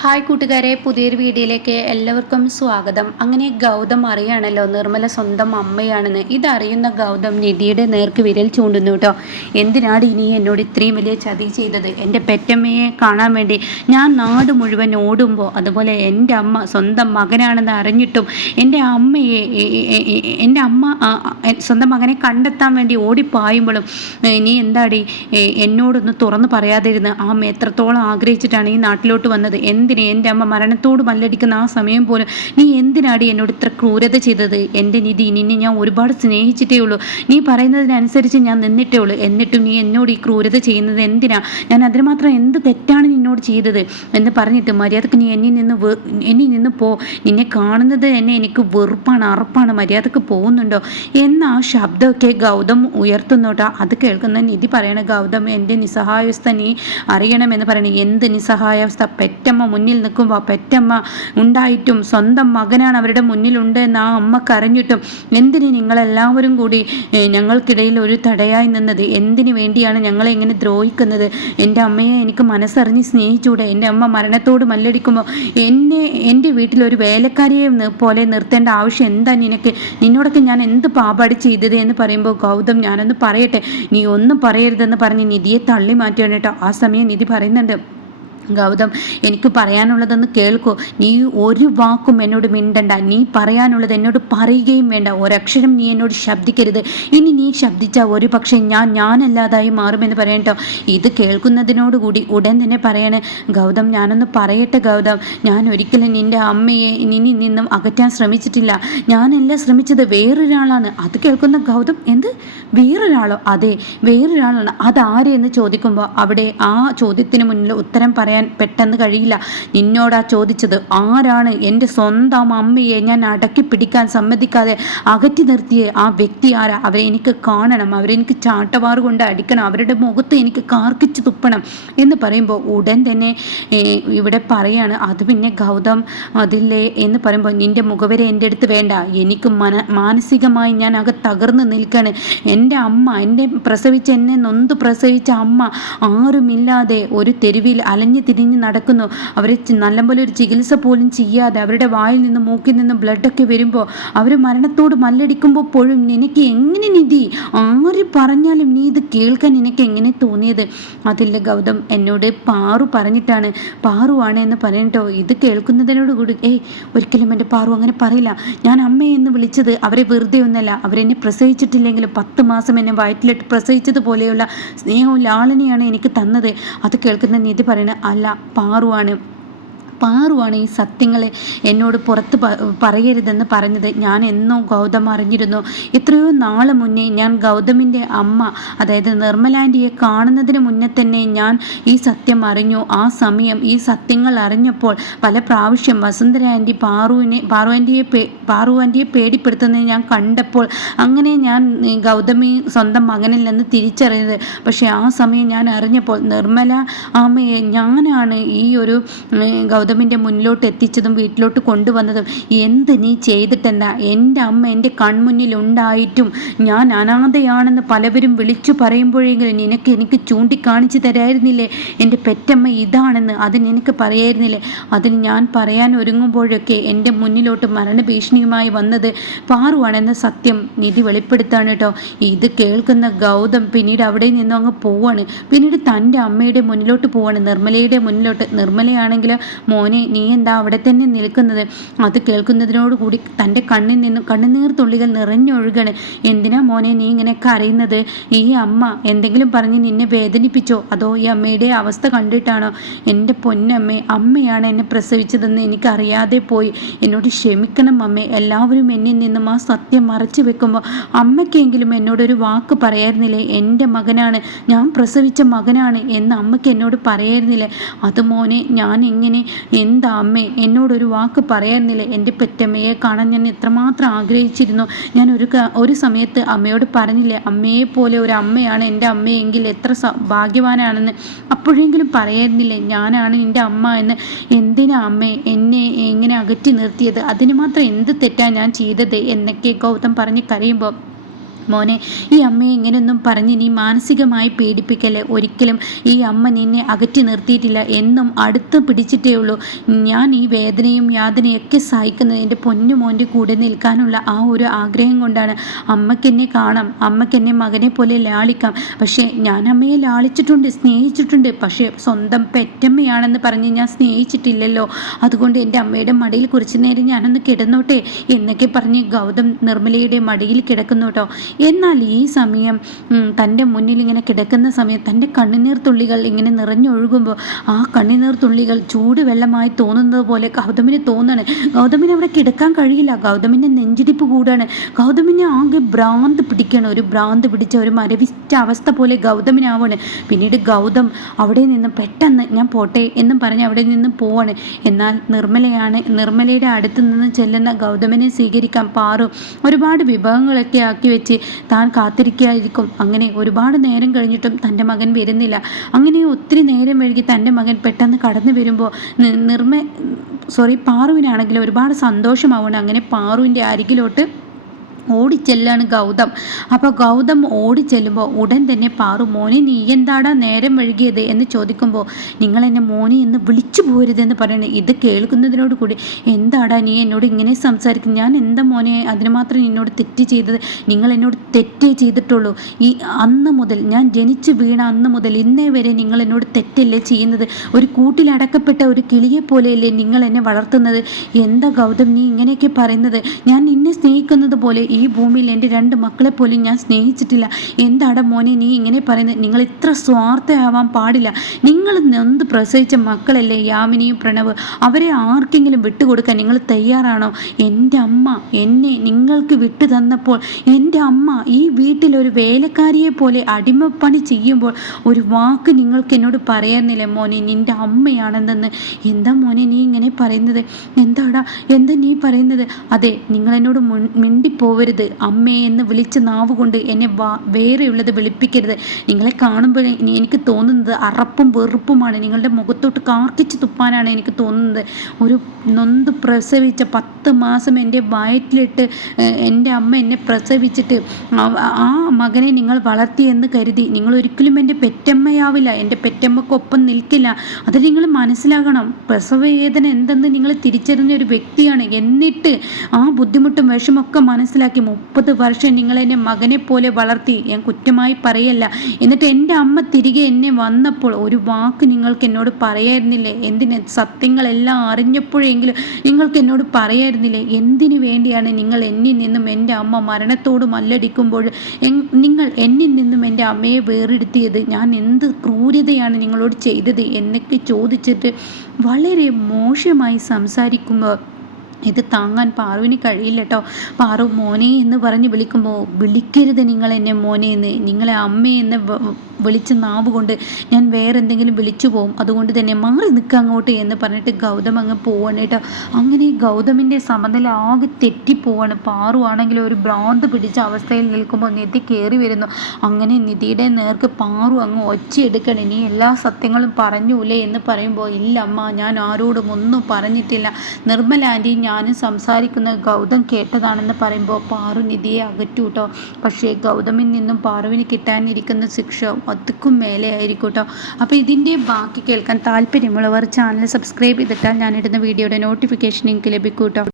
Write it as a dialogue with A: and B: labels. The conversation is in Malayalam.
A: ഹായ് കൂട്ടുകാരെ പുതിയൊരു വീഡിയോയിലേക്ക് എല്ലാവർക്കും സ്വാഗതം. അങ്ങനെ ഗൗതം അറിയാണല്ലോ നിർമ്മല സ്വന്തം അമ്മയാണെന്ന്. ഇതറിയുന്ന ഗൗതം നിധിയുടെ നേർക്ക് വിരൽ ചൂണ്ടുന്നു കേട്ടോ. എന്തിനാണ് ഇനി എന്നോട് ഇത്രയും വലിയ ചതി ചെയ്തത്? എന്റെ പെറ്റമ്മയെ കാണാൻ വേണ്ടി ഞാൻ നാട് മുഴുവൻ ഓടുമ്പോൾ അതുപോലെ എന്റെ അമ്മ സ്വന്തം മകനാണെന്ന് അറിഞ്ഞിട്ടും എന്റെ അമ്മയെ എന്റെ അമ്മ സ്വന്തം മകനെ കണ്ടെത്താൻ വേണ്ടി ഓടിപ്പായുമ്പോഴും നീ എന്താടി എന്നോടൊന്ന് തുറന്ന് പറയാതിരുന്ന്. ആ എത്രത്തോളം ആഗ്രഹിച്ചിട്ടാണ് ഈ നാട്ടിലോട്ട് വന്നത്? എന്തിന് എന്റെ അമ്മ മരണത്തോട് മല്ലടിക്കുന്ന ആ സമയം പോലും നീ എന്തിനാടി എന്നോട് ഇത്ര ക്രൂരത ചെയ്തത്? എന്റെ നിധി നിന്നെ ഞാൻ ഒരുപാട് സ്നേഹിച്ചിട്ടേ ഉള്ളൂ. നീ പറയുന്നതിനനുസരിച്ച് ഞാൻ നിന്നിട്ടേ ഉള്ളൂ. എന്നിട്ടും നീ എന്നോട് ഈ ക്രൂരത ചെയ്യുന്നത് എന്തിനാ? ഞാൻ അതിനുമാത്രം എന്ത് തെറ്റാണ് നിന്നോട് ചെയ്തത്? എന്ന് പറഞ്ഞിട്ട് മര്യാദയ്ക്ക് നീ എന്നിൽ നിന്ന് എന്നിൽ നിന്ന് പോ. നിന്നെ കാണുന്നത് തന്നെ എനിക്ക് വെറുപ്പാണ് അറപ്പാണ്. മര്യാദയ്ക്ക് പോകുന്നുണ്ടോ? എന്ന ആ ശബ്ദമൊക്കെ ഗൗതം ഉയർത്തുന്നോട്ടോ. അത് കേൾക്കുന്ന നിധി പറയണ ഗൗതം എന്റെ നിസ്സഹായാവസ്ഥ നീ അറിയണമെന്ന് പറയണേ. എന്ത് നിസ്സഹായാവസ്ഥ? പെറ്റമ്മ മുന്നിൽ നിൽക്കുമ്പോൾ പെറ്റമ്മ ഉണ്ടായിട്ടും സ്വന്തം മകനാണ് അവരുടെ മുന്നിലുണ്ട് എന്ന് ആ അമ്മ കരഞ്ഞിട്ടും എന്തിന് നിങ്ങളെല്ലാവരും കൂടി ഞങ്ങൾക്കിടയിൽ ഒരു തടയായി നിന്നത്? എന്തിനു വേണ്ടിയാണ് ഞങ്ങളെ ഇങ്ങനെ ദ്രോഹിക്കുന്നത്? എന്റെ അമ്മയെ എനിക്ക് മനസ്സറിഞ്ഞ് സ്നേഹിച്ചൂടെ? എന്റെ അമ്മ മരണത്തോട് മല്ലടിക്കുമ്പോൾ എന്നെ എന്റെ വീട്ടിൽ ഒരു വേലക്കാരിയെ പോലെ നിർത്തേണ്ട ആവശ്യം എന്താ നിനക്ക്? നിന്നോടൊക്കെ ഞാൻ എന്ത് പാപാടി ചെയ്തത് എന്ന് പറയുമ്പോൾ ഗൗതം ഞാനൊന്ന് പറയട്ടെ. നീ ഒന്നും പറയരുതെന്ന് പറഞ്ഞ് നിധിയെ തള്ളി മാറ്റുകയാണ് കേട്ടോ. ആ സമയം നിധി പറയുന്നുണ്ട് ഗൗതം എനിക്ക് പറയാനുള്ളതെന്ന് കേൾക്കൂ. നീ ഒരു വാക്കും എന്നോട് മിണ്ടണ്ട. നീ പറയാനുള്ളത് എന്നോട് പറയുകയും വേണ്ട. ഒരക്ഷരം നീ എന്നോട് ശബ്ദിക്കരുത്. ഇനി നീ ശബ്ദിച്ചാൽ ഒരു പക്ഷേ ഞാൻ ഞാനല്ലാതായി മാറുമെന്ന് പറയട്ടോ ഇത് കേൾക്കുന്നതിനോടുകൂടി ഉടൻ തന്നെ പറയണേ. ഗൗതം ഞാനൊന്ന് പറയട്ടെ ഗൗതം. ഞാൻ ഒരിക്കലും നിന്റെ അമ്മയെ നിന്നിൽ നിന്നും അകറ്റാൻ ശ്രമിച്ചിട്ടില്ല. ഞാനല്ല ശ്രമിച്ചത് വേറൊരാളാണ്. അത് കേൾക്കുന്ന ഗൗതം എന്ത്? വേറൊരാളോ? അതെ വേറൊരാളാണ്. അതാരെന്ന് ചോദിക്കുമ്പോൾ അവിടെ ആ ചോദ്യത്തിന് മുന്നിൽ ഉത്തരം പറയാൻ പറയാൻ പെട്ടെന്ന് കഴിയില്ല. നിന്നോടാ ചോദിച്ചത് ആരാണ് എന്റെ സ്വന്തം അമ്മയെ ഞാൻ അടക്കി പിടിക്കാൻ സമ്മതിക്കാതെ അകറ്റി നിർത്തിയ ആ വ്യക്തി ആരാ? അവരെ എനിക്ക് കാണണം അവരെനിക്ക് ചാട്ടവാറ് കൊണ്ട് അടിക്കണം അവരുടെ മുഖത്ത് എനിക്ക് കാർക്കിച്ച് തുപ്പണം. എന്ന് പറയുമ്പോൾ ഉടൻ തന്നെ ഇവിടെ പറയാണ് അത് പിന്നെ ഗൗതം അതില്ലേ? എന്ന് പറയുമ്പോൾ നിന്റെ മുഖവരെ എന്റെ അടുത്ത് വേണ്ട. എനിക്ക് മന മാനസികമായി ഞാൻ അക തകർന്ന് നിൽക്കാണ്. എന്റെ അമ്മ എന്റെ പ്രസവിച്ച എന്നെ നൊന്ത് പ്രസവിച്ച അമ്മ ആരുമില്ലാതെ ഒരു തെരുവിൽ അലഞ്ഞു തിരിഞ്ഞ് നടക്കുന്നു. അവരെ നല്ലപോലെ ഒരു ചികിത്സ പോലും ചെയ്യാതെ അവരുടെ വായിൽ നിന്ന് മൂക്കിൽ നിന്ന് ബ്ലഡൊക്കെ വരുമ്പോൾ അവർ മരണത്തോട് മല്ലടിക്കുമ്പോൾ പോലും നിനക്ക് എങ്ങനെ നിധി? ആര് പറഞ്ഞാലും നീ ഇത് കേൾക്കാൻ നിനക്ക് എങ്ങനെ തോന്നിയത്? അതില്ല ഗൗതം എന്നോട് പാറു പറഞ്ഞിട്ടാണ്. പാറുവാണ് എന്ന് പറയട്ടോ ഇത് കേൾക്കുന്നതിനോട് കൂടി ഏയ് ഒരിക്കലും എന്റെ പാറു അങ്ങനെ പറയില്ല. ഞാൻ അമ്മയെന്ന് വിളിച്ചത് അവരെ വെറുതെ ഒന്നല്ല. അവരെന്നെ പ്രസവിച്ചിട്ടില്ലെങ്കിലും പത്ത് മാസം എന്നെ വയറ്റിലിട്ട് പ്രസവിച്ചതുപോലെയുള്ള സ്നേഹവും ലാളനെയാണ് എനിക്ക് തന്നത്. അത് കേൾക്കുന്ന നീതി പറയണ അല്ല പാറുവാണ്. പാറുവാണ് ഈ സത്യങ്ങൾ എന്നോട് പുറത്ത് പറയരുതെന്ന് പറഞ്ഞത്. ഞാൻ എന്നോ ഗൗതം അറിഞ്ഞിരുന്നു. എത്രയോ നാൾ മുന്നേ ഞാൻ ഗൗതമിന്റെ അമ്മ അതായത് നിർമ്മലാന്റിയെ കാണുന്നതിന് മുന്നേ തന്നെ ഞാൻ ഈ സത്യം അറിഞ്ഞു. ആ സമയം ഈ സത്യങ്ങൾ അറിഞ്ഞപ്പോൾ പല പ്രാവശ്യം വസുന്ധര ആന്റി പാറുവിനെ പാറു ആന്റിയെ പേ പാറു ആന്റിയെ പേടിപ്പെടുത്തുന്നത് ഞാൻ കണ്ടപ്പോൾ അങ്ങനെ ഞാൻ ഗൗതമി സ്വന്തം മകനിൽ നിന്ന് തിരിച്ചറിഞ്ഞത്. പക്ഷേ ആ സമയം ഞാൻ അറിഞ്ഞപ്പോൾ നിർമ്മല അമ്മയെ ഞാനാണ് ഈ ഒരു ഗൗതം ഗൗതമിന്റെ മുന്നിലോട്ട് എത്തിച്ചതും വീട്ടിലോട്ട് കൊണ്ടുവന്നതും എന്ത് നീ ചെയ്തിട്ടെന്താ? എന്റെ അമ്മ എന്റെ കൺമുന്നിൽ ഉണ്ടായിട്ടും ഞാൻ അനാഥയാണെന്ന് പലവരും വിളിച്ചു പറയുമ്പോഴെങ്കിലും നിനക്ക് എനിക്ക് ചൂണ്ടിക്കാണിച്ചു തരായിരുന്നില്ലേ? എന്റെ പെറ്റമ്മ ഇതാണെന്ന് അതിന് എനിക്ക് പറയായിരുന്നില്ലേ? അതിന് ഞാൻ പറയാൻ ഒരുങ്ങുമ്പോഴൊക്കെ എന്റെ മുന്നിലോട്ട് മരണഭീഷണിയുമായി വന്നത് പാറുവാണെന്ന സത്യം നിധി വെളിപ്പെടുത്താണ് കേട്ടോ. ഇത് കേൾക്കുന്ന ഗൗതം പിന്നീട് അവിടെ നിന്നും അങ്ങ് പോവാണ്. പിന്നീട് തന്റെ അമ്മയുടെ മുന്നിലോട്ട് പോവാണ്. നിർമ്മലയുടെ മുന്നിലോട്ട്. നിർമ്മലയാണെങ്കിൽ മോ മോനെ നീ എന്താ അവിടെ തന്നെ നിൽക്കുന്നത്? അത് കേൾക്കുന്നതിനോട് കൂടി തന്റെ കണ്ണിൽ നിന്ന് കണ്ണുനീർ തുള്ളികൾ നിറഞ്ഞൊഴുകണ്. എന്തിനാ മോനെ നീ ഇങ്ങനെ കരയുന്നത്? ഈ അമ്മ എന്തെങ്കിലും പറഞ്ഞ് നിന്നെ വേദനിപ്പിച്ചോ? അതോ ഈ അമ്മയുടെ അവസ്ഥ കണ്ടിട്ടാണോ? എന്റെ പൊന്നമ്മേ അമ്മയാണ് എന്നെ പ്രസവിച്ചതെന്ന് എനിക്കറിയാതെ പോയി. എന്നോട് ക്ഷമിക്കണം അമ്മേ. എല്ലാവരും എന്നിൽ നിന്നും ആ സത്യം മറച്ചു വെക്കുമ്പോൾ അമ്മയ്ക്കെങ്കിലും എന്നോടൊരു വാക്ക് പറയായിരുന്നില്ലേ? എന്റെ മകനാണ് ഞാൻ പ്രസവിച്ച മകനാണ് എന്ന് അമ്മയ്ക്ക് എന്നോട് പറയായിരുന്നില്ലേ? അത് മോനെ ഞാൻ എങ്ങനെ എന്താ അമ്മേ? എന്നോടൊരു വാക്ക് പറയാനില്ല? എന്റെ പെറ്റമ്മയെ കാണാൻ ഞാൻ എത്രമാത്രം ആഗ്രഹിച്ചിരുന്നു. ഞാൻ ഒരു ഒരു സമയത്ത് അമ്മയോട് പറഞ്ഞില്ലേ അമ്മയെ പോലെ ഒരു അമ്മയാണ് എന്റെ അമ്മയെങ്കിൽ എത്ര ഭാഗ്യവാനാണെന്ന്. അപ്പോഴെങ്കിലും പറയായിരുന്നില്ലേ ഞാനാണ് എന്റെ അമ്മ എന്ന്. എന്തിനാ അമ്മേ എന്നെ എങ്ങനെ അകറ്റി നിർത്തിയത്? അതിന് മാത്രം എന്ത് തെറ്റാണ് ഞാൻ ചെയ്തത്? എന്നൊക്കെ ഗൗതം പറഞ്ഞ് കരയുമ്പോൾ മോനെ ഈ അമ്മയെ ഇങ്ങനെയൊന്നും പറഞ്ഞ് നീ മാനസികമായി പീഡിപ്പിക്കല്ലേ? ഒരിക്കലും ഈ അമ്മ നിന്നെ അകറ്റി നിർത്തിയിട്ടില്ല. എന്നും അടുത്ത് പിടിച്ചിട്ടേ ഉള്ളൂ ഞാൻ ഈ വേദനയും യാതനയൊക്കെ സഹിക്കുന്നത് എന്റെ പൊന്നു മോന്റെ കൂടെ നിൽക്കാനുള്ള ആ ഒരു ആഗ്രഹം കൊണ്ടാണ്. അമ്മക്കെന്നെ കാണാം. അമ്മക്കെന്നെ മകനെ പോലെ ലാളിക്കാം. പക്ഷേ ഞാൻ അമ്മയെ ലാളിച്ചിട്ടുണ്ട് സ്നേഹിച്ചിട്ടുണ്ട്. പക്ഷേ സ്വന്തം പെറ്റമ്മയാണെന്ന് പറഞ്ഞ് ഞാൻ സ്നേഹിച്ചിട്ടില്ലല്ലോ. അതുകൊണ്ട് എന്റെ അമ്മയുടെ മടിയിൽ കുറച്ചു നേരം ഞാനൊന്ന് കിടന്നോട്ടെ എന്നൊക്കെ പറഞ്ഞ് ഗൗതം നിർമ്മലയുടെ മടിയിൽ കിടക്കുന്നു കേട്ടോ. എന്നാൽ ഈ സമയം തന്റെ മുന്നിൽ ഇങ്ങനെ കിടക്കുന്ന സമയത്ത് തന്റെ കണ്ണുനീർ തുള്ളികൾ ഇങ്ങനെ നിറഞ്ഞൊഴുകുമ്പോൾ ആ കണ്ണുനീർ തുള്ളികൾ ചൂടുവെള്ളമായി തോന്നുന്നത് പോലെ ഗൗതമിന് തോന്നണേ ഗൗതമിന് അവിടെ കിടക്കാൻ കഴിയില്ല. ഗൗതമിന്റെ നെഞ്ചിടിപ്പ് കൂടാണ് ഗൗതമിനെ ആകെ ഭ്രാന്ത് പിടിക്കണം ഒരു ഭ്രാന്ത് പിടിച്ച ഒരു മരവിച്ച അവസ്ഥ പോലെ ഗൗതമിനാവാണ് പിന്നീട് ഗൗതം അവിടെ നിന്ന് പെട്ടെന്ന് ഞാൻ പോട്ടെ എന്നും പറഞ്ഞ് അവിടെ നിന്ന് പോവാണ്. എന്നാൽ നിർമ്മലയാണ് നിർമ്മലയുടെ അടുത്ത് നിന്ന് ചെല്ലുന്ന ഗൗതമിനെ സ്വീകരിക്കാൻ പാറു ഒരുപാട് വിഭവങ്ങളൊക്കെ ആക്കി വെച്ച് താൻ കാത്തിരിക്കുകയായിരിക്കും. അങ്ങനെ ഒരുപാട് നേരം കഴിഞ്ഞിട്ടും തന്റെ മകൻ വരുന്നില്ല. അങ്ങനെ ഒത്തിരി നേരം വൈകി തന്റെ മകൻ പെട്ടെന്ന് കടന്നു വരുമ്പോൾ നിർമ്മ സോറി പാറുവിനാണെങ്കിൽ ഒരുപാട് സന്തോഷമാവുകയാണ്. അങ്ങനെ പാറുവിന്റെ അരികിലോട്ട് ഓടിച്ചെല്ലാണ് ഗൗതം. അപ്പോൾ ഗൗതം ഓടിച്ചെല്ലുമ്പോൾ ഉടൻ തന്നെ പാറു മോനെ നീ എന്താടാ നേരം വഴുകിയത് എന്ന് ചോദിക്കുമ്പോൾ നിങ്ങൾ എന്നെ മോനെ എന്ന് വിളിച്ചു പോരുതെന്ന് പറയുന്നത് ഇത് കേൾക്കുന്നതിനോട് കൂടി എന്താടാ നീ എന്നോട് ഇങ്ങനെ സംസാരിക്കും ഞാൻ എന്താ മോനെ അതിന് മാത്രം എന്നോട് തെറ്റ് ചെയ്തത്? നിങ്ങൾ എന്നോട് തെറ്റേ ചെയ്തിട്ടുള്ളൂ. ഈ അന്ന് മുതൽ ഞാൻ ജനിച്ചു വീണ അന്ന് മുതൽ ഇന്നേ വരെ നിങ്ങൾ എന്നോട് തെറ്റല്ലേ ചെയ്യുന്നത്? ഒരു കൂട്ടിലടക്കപ്പെട്ട ഒരു കിളിയെ പോലെയല്ലേ നിങ്ങൾ എന്നെ വളർത്തുന്നത്? എന്താ ഗൗതം നീ ഇങ്ങനെയൊക്കെ പറയുന്നത്? ഞാൻ നിന്നെ സ്നേഹിക്കുന്നത് പോലെ ഈ ഭൂമിയിൽ എന്റെ രണ്ട് മക്കളെ പോലും ഞാൻ സ്നേഹിച്ചിട്ടില്ല. എന്താടാ മോനെ നീ ഇങ്ങനെ പറയുന്നത്? നിങ്ങൾ ഇത്ര സ്വാർത്ഥയാവാൻ പാടില്ല. നിങ്ങൾ നൊന്ത് പ്രസവിച്ച മക്കളല്ലേ യാമിനിയും പ്രണവ്? അവരെ ആർക്കെങ്കിലും വിട്ടുകൊടുക്കാൻ നിങ്ങൾ തയ്യാറാണോ? എന്റെ അമ്മ എന്നെ നിങ്ങൾക്ക് വിട്ടു തന്നപ്പോൾ എന്റെ അമ്മ ഈ വീട്ടിലൊരു വേലക്കാരിയെ പോലെ അടിമപ്പണി ചെയ്യുമ്പോൾ ഒരു വാക്ക് നിങ്ങൾക്ക് എന്നോട് പറയാനില്ലേ മോനെ? നിന്റെ അമ്മയാണെന്നെന്ന്. എന്താ മോനെ നീ ഇങ്ങനെ പറയുന്നത്? എന്താടാ? എന്താ നീ പറയുന്നത്? അതെ നിങ്ങൾ എന്നോട് മിണ്ടിപ്പോവരുത്. പോവരുത്. അമ്മേ എന്ന് വിളിച്ച് നാവ് കൊണ്ട് എന്നെ വേറെയുള്ളത് വിളിപ്പിക്കരുത്. നിങ്ങളെ കാണുമ്പോൾ എനിക്ക് തോന്നുന്നത് അറപ്പും വെറുപ്പുമാണ്. നിങ്ങളുടെ മുഖത്തോട്ട് കാർക്കിച്ച് തുപ്പാനാണ് എനിക്ക് തോന്നുന്നത്. ഒരു നൊന്ത് പ്രസവിച്ച പത്ത് മാസം എന്റെ വയറ്റിലിട്ട് എന്റെ അമ്മ എന്നെ പ്രസവിച്ചിട്ട് ആ മകനെ നിങ്ങൾ വളർത്തിയെന്ന് കരുതി. നിങ്ങൾ ഒരിക്കലും എന്റെ പെറ്റമ്മയാവില്ല. എന്റെ പെറ്റമ്മക്കൊപ്പം നിൽക്കില്ല. അത് നിങ്ങൾ മനസ്സിലാകണം. പ്രസവവേദന എന്തെന്ന് നിങ്ങൾ തിരിച്ചറിഞ്ഞ ഒരു വ്യക്തിയാണ്. എന്നിട്ട് ആ ബുദ്ധിമുട്ടും വിഷമൊക്കെ മനസ്സിലാക്കി മനസ്സിലാക്കി മുപ്പത് വർഷം നിങ്ങൾ എന്നെ മകനെ പോലെ വളർത്തി. ഞാൻ കുറ്റമായി പറയല്ല. എന്നിട്ട് എന്റെ അമ്മ തിരികെ എന്നെ വന്നപ്പോൾ ഒരു വാക്ക് നിങ്ങൾക്ക് എന്നോട് പറയായിരുന്നില്ലേ? എന്തിന്? സത്യങ്ങളെല്ലാം അറിഞ്ഞപ്പോഴെങ്കിലും നിങ്ങൾക്ക് എന്നോട് പറയായിരുന്നില്ലേ? എന്തിനു വേണ്ടിയാണ് നിങ്ങൾ എന്നിൽ നിന്നും എന്റെ അമ്മ മരണത്തോട് മല്ലടിക്കുമ്പോൾ നിങ്ങൾ എന്നിൽ നിന്നും എന്റെ അമ്മയെ വേറെടുത്തിയത് ഞാൻ എന്ത് ക്രൂരതയാണ് നിങ്ങളോട് ചെയ്തത്? എന്നൊക്കെ ചോദിച്ചിട്ട് വളരെ മോശമായി സംസാരിക്കുമ്പോൾ ഇത് താങ്ങാൻ പാറുവിന് കഴിയില്ല കേട്ടോ പാറു മോനെ എന്ന് പറഞ്ഞ് വിളിക്കുമ്പോൾ വിളിക്കരുത് നിങ്ങൾ എന്നെ മോനെ എന്ന്. നിങ്ങളെ അമ്മയെന്ന് വിളിച്ച് നാവ് കൊണ്ട് ഞാൻ വേറെ എന്തെങ്കിലും വിളിച്ചു പോകും അതുകൊണ്ട് തന്നെ മാറി നിൽക്കുക അങ്ങോട്ട് എന്ന് പറഞ്ഞിട്ട് ഗൗതം അങ്ങ് പോവാണ് കേട്ടോ അങ്ങനെ ഗൗതമിന്റെ സമനില ആകെ തെറ്റിപ്പോവാണ് പാറുവാണെങ്കിൽ ഒരു ഭ്രാന്ത് പിടിച്ച അവസ്ഥയിൽ നിൽക്കുമ്പോൾ നിധി കയറി വരുന്നു. അങ്ങനെ നിധിയുടെ നേർക്ക് പാറു അങ്ങ് ഒച്ചയെടുക്കണം. ഇനി എല്ലാ സത്യങ്ങളും പറഞ്ഞൂലേ? എന്ന് പറയുമ്പോൾ ഇല്ല അമ്മ ഞാൻ ആരോടും ഒന്നും പറഞ്ഞിട്ടില്ല. നിർമ്മല ആന്റി ഞാനും സംസാരിക്കുന്ന ഗൗതം കേട്ടതാണെന്ന് പറയുമ്പോൾ പാറു നിധിയെ അകറ്റു കേട്ടോ പക്ഷേ ഗൗതമിൽ നിന്നും പാറുവിന് കിട്ടാനിരിക്കുന്ന ശിക്ഷ അതുക്കും മേലെ ആയിരിക്കും കേട്ടോ അപ്പോൾ ഇതിന്റെ ബാക്കി കേൾക്കാൻ താല്പര്യമുള്ളവർ ചാനൽ സബ്സ്ക്രൈബ് ചെയ്തിട്ടാൽ ഞാനിടുന്ന വീഡിയോയുടെ നോട്ടിഫിക്കേഷൻ നിങ്ങൾക്ക് ലഭിക്കും കേട്ടോ